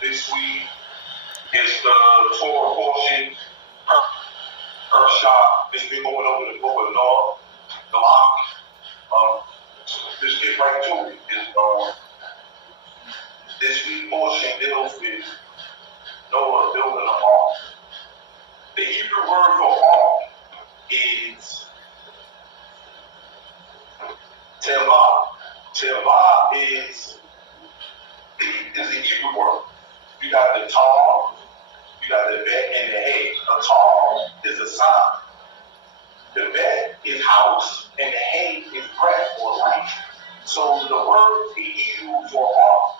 This week is the Torah portion. First shot. It's been going over the book of NOACH. Just get right to it. This week portion deals with Noah building an ark. The Hebrew word for ark is tevah. Tevah is the Hebrew word. You got the tar, you got the bet, and the hay. A tar is a sign. The bet is house, and the hay is breath or life. So the word in Hebrew for ark,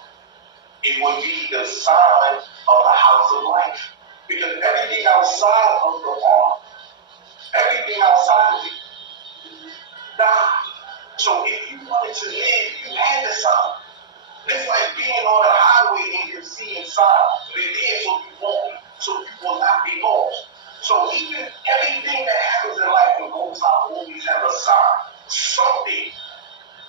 it would be the sign of the house of life. Because everything outside of the ark, everything outside of it, died. So if you wanted to live, you had to sign. It's like being on a highway and you're seeing signs. They're there so you will not be lost. So even everything that happens in life, the Most High always have a sign. Something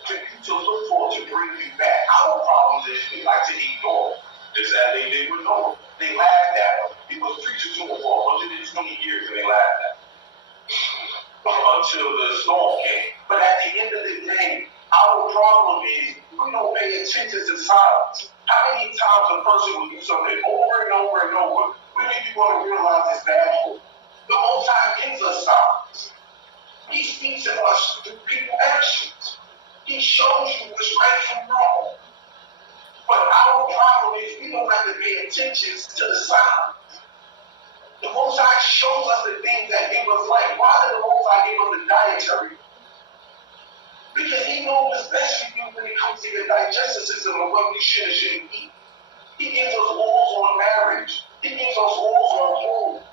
for you to look for to bring you back. Our problem is we like to ignore it. Just as they did with Noah. They laughed at him. He was preaching to him for 120 years and they laughed at him. Until the storm came. But at the end of the day, our problem is we don't pay attention to signs. How many times a person will do something over and over and over? When are you going to realize it's bad for you? The Most High gives us signs. He speaks to us through people's actions. He shows you what's right from wrong. But our problem is we don't have to pay attention to the signs. The Most High shows us the things that give us life. Why did the Most High give us the dietary? Because He knows what's best for you when it comes to your digestive system and what you should and shouldn't eat. He gives us laws on marriage. He gives us laws on food.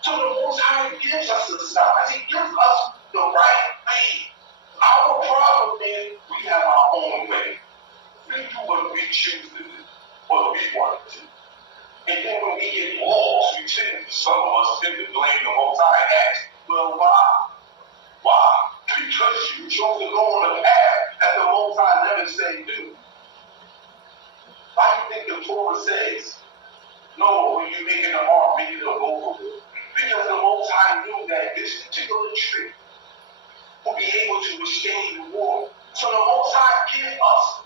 So the Most High gives us the signs. He gives us the right way. Our problem is we have our own way. We do what we choose to do, what we want to do. And then when we get lost, some of us tend to blame the Most High and ask, well, why? Why? Because you chose to go on a path that the Most High never said do. Why do you think the Torah says, no, when you make it an ark, make it a gold? Because the Most High knew that this particular tree will be able to withstand the water. So the Most High gives us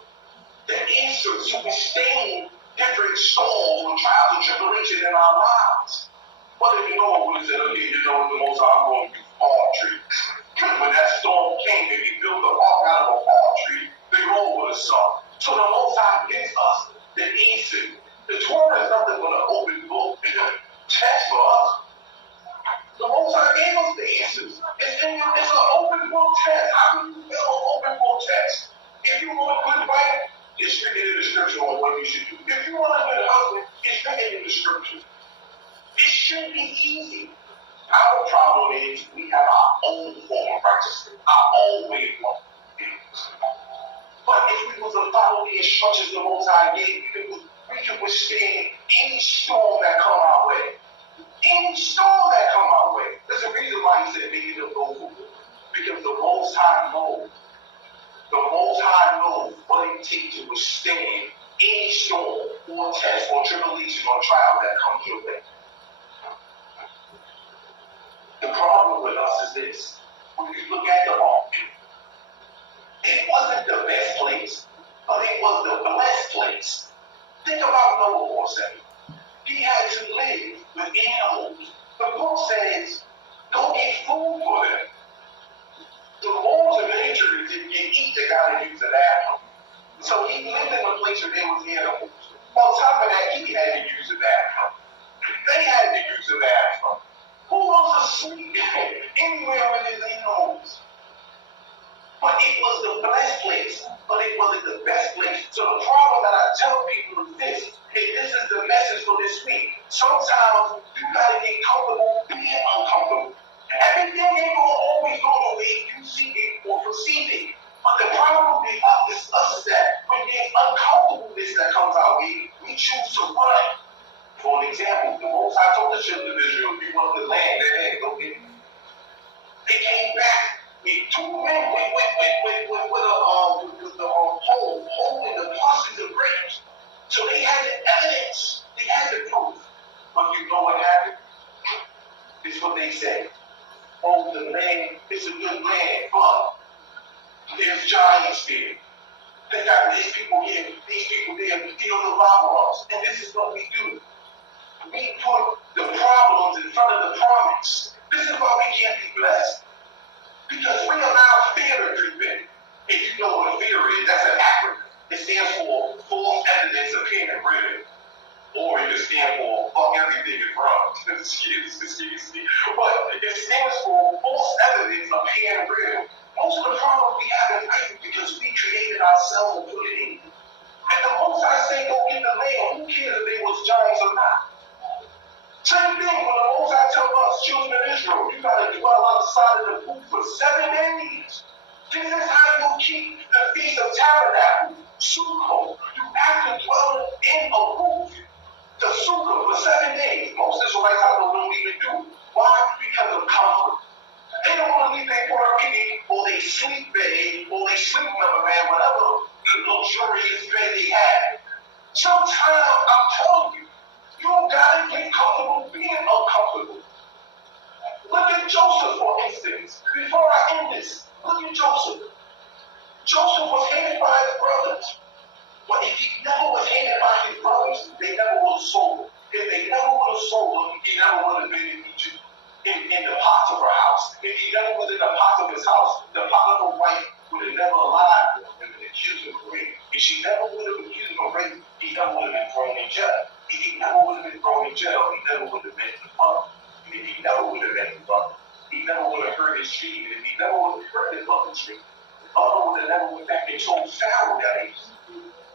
the answer to withstand different storms or trials and tribulation in our lives. What if you know what it said? Okay, you know the Most High going to use palm trees. When that storm came and He built the ark out of a palm tree, they rolled with the sun. So the Most High gives us the answer. The Torah is nothing but an open book. It's a test for us. The Most High gave us the answers. It's an open book test. How can you build an open book test? If you want a good wife, it's written in the scripture on what you should do. If you want a good husband, it's written in the scripture. It should be easy. Our problem is we have our own form of righteousness, our own way of life. But if we was to follow the instructions the Most High gave, we can withstand any storm that come our way. Any storm that come our way. There's a reason why He said make it a gold. Because the Most High knows. The Most High knows what it takes to withstand any storm or test or tribulation or trial that comes your way. The problem with us is this. When you look at the ark, it wasn't the best place, but it was the blessed place. Think about Noah for a second. He had to live with animals. The book says, go get food for them. The laws of nature is if you eat, they got to use the bathroom. So he lived in a place where there was animals. On top of that, he had to use the bathroom. They had to use the bathroom. Who wants to sleep anywhere where there's animals? But it was the blessed place, but it wasn't the best place. So the problem that I tell people is this. Hey, this is the message for this week. Sometimes you got to get comfortable being uncomfortable. Everything ain't going to always go the way you see it or perceive it. But the problem with us is that when there's uncomfortableness that comes our way, we choose to run. For an example, the Most High told the children of Israel, if you want the land, they had to go get it. They came back. Two men went with a hole in the clusters of grapes. So they had the evidence give these people their field of laborers. And this is what we do. We put the problems in front of the promise. This is why we can't be blessed. Because we allow fear to creep in. If you know what fear is, that's an acronym. It stands for false evidence appearing real. Or it just stands for fuck everything is wrong. Excuse me. But it stands for false evidence appearing real. Most of the problems we have in life is because we created ourselves and put it in. And the most I say go get the land, who cares if they was giants or not? Same thing when the most I tell us children of Israel, you gotta dwell outside of the booth for 7 days. This is how you keep the Feast of Tabernacles, Sukkot. You have to dwell in a booth, the Sukkot, for 7 days. Most Israelites I know don't even do. Why? Because of comfort. They don't want to leave their Puerto or they sleep bed, or they sleep number, man, whatever luxurious bed they have. Sometimes I'm telling you, you gotta get comfortable being uncomfortable. Look at Joseph, for instance. Before I end this, look at Joseph. Joseph was hated by his brothers. But if he never was hated by his brothers, they never would have sold him. If they never would have sold him, he never would have been in Egypt, in the Potiphar house. If he never was in the Potiphar's house, the Potiphar wife would have never lied to him and accused him of rape. If she never would have accused him of rape, he never would have been thrown in jail. If he never would have been thrown in jail, he never would have been in the mother. And if he never would have been in the mother, he never would have hurt his tree. And if he never would have hurt his mother's tree, the mother would have never went back and told Pharaoh that he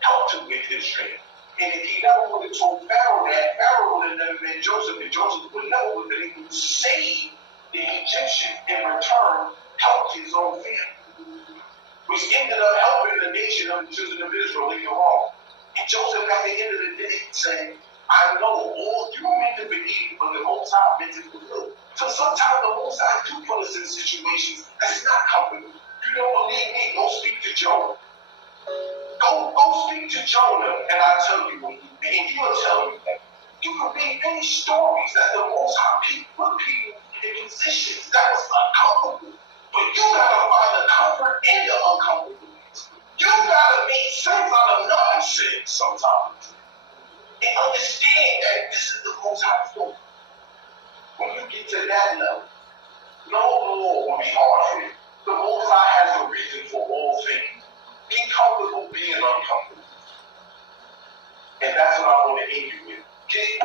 helped him with his tree. And if he never would have told Pharaoh that, Pharaoh would have never been Joseph, and Joseph would never have been able to save the Egyptians in return, help his own family, which ended up helping the nation of the children of Israel later on. And Joseph, at the end of the day, said, I know all you meant to believe, but the Most High meant to fulfill. So sometimes the Most High do put us in situations that's not comfortable. You don't believe me? Go speak to Jonah. Go speak to Jonah, and I'll tell you what he did. And he'll tell you that. You can read many stories that the Most High put people in positions that was uncomfortable. But you gotta find the comfort in the uncomfortable. You gotta make sense out of nonsense sometimes. And understand that this is the Most High will. When you get to that level, no more will be hard for you. The Most High has a reason for all things. Be comfortable being uncomfortable. And that's what I want to end you with. Be